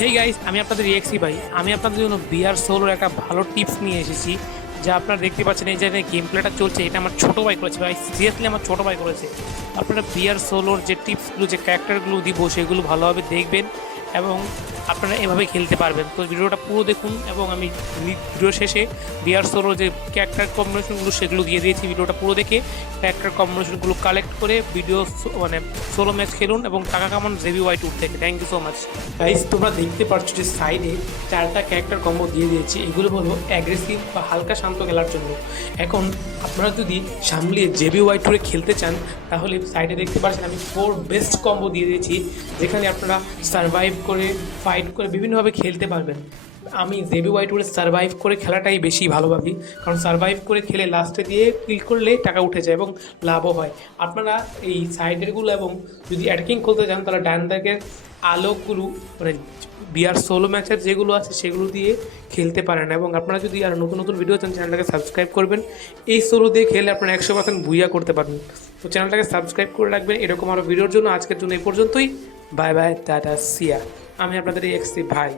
Hey guys, আমি আপনাদের রিএক্সি ভাই। আমি আপনাদের জন্য বিআর সোলোর একটা ভালো টিপস নিয়ে এসেছি, যা আপনারা দেখতে পাচ্ছেন। এই যে গেম প্লেটা চলছে, এটা আমার ছোটো ভাই করেছে ভাই। সিরিয়াসলি আমার ছোটো ভাই করেছে। আপনারা বিআর সোলোর যে টিপসগুলো, যে ক্যারেক্টারগুলো দিব, সেগুলো ভালোভাবে দেখবেন এবং আপনারা এভাবে খেলতে পারবেন। তো ভিডিওটা পুরো দেখুন এবং আমি ভিডিও শেষে বিআর সোলোর যে ক্যারেক্টার কম্বিনেশনগুলো সেগুলো দিয়ে দিয়েছি। ভিডিওটা পুরো দেখে ক্যারেক্টার কম্বিনেশনগুলো কালেক্ট করে ভিডিও মানে সোলো ম্যাচ খেলুন এবং টাকা কামান জেবি ওয়াই ট্যুর থেকে। Thank you so much guys. তোমরা দেখতে পাচ্ছ যে সাইডে চারটা ক্যারেক্টার কম্বো দিয়ে দিয়েছি। এগুলো হলো অ্যাগ্রেসিভ বা হালকা শান্ত খেলার জন্য। এখন আপনারা যদি সামলিয়ে জেবি ওয়াই ট্যুরে খেলতে চান, তাহলে সাইডে দেখতে পাচ্ছেন আমি 4 বেস্ট কম্বো দিয়ে দিয়েছি, যেখানে আপনারা সার্ভাইভ করে, ফাইট করে বিভিন্নভাবে খেলতে পারবেন। আমি জেবি ওয়াই ট্যুরে সার্ভাইভ করে খেলাটাই বেশি ভালো ভাবি, কারণ সার্ভাইভ করে খেলে লাস্টে দিয়ে কিল করলে টাকা উঠে যায় এবং লাভও হয়। আপনারা এই সাইডেরগুলো এবং যদি অ্যাটাকিং করতে চান, তাহলে ডান দিকের আলোকগুলো মানে বিআর সোলো ম্যাচের যেগুলো আছে সেগুলো দিয়ে খেলতে পারেন। এবং আপনারা যদি আর নতুন নতুন ভিডিও চান, চ্যানেলটাকে সাবস্ক্রাইব করবেন। এই সোলো দিয়ে খেলে আপনারা 100% বুইয়া করতে পারবেন। তো চ্যানেলটাকে সাবস্ক্রাইব করে রাখবেন এরকম আরও ভিডিওর জন্য। আজকের জন্য এই পর্যন্তই। বাই বাই, টাটা, সিয়া। আমি আপনাদের এই এক্সি ভাই।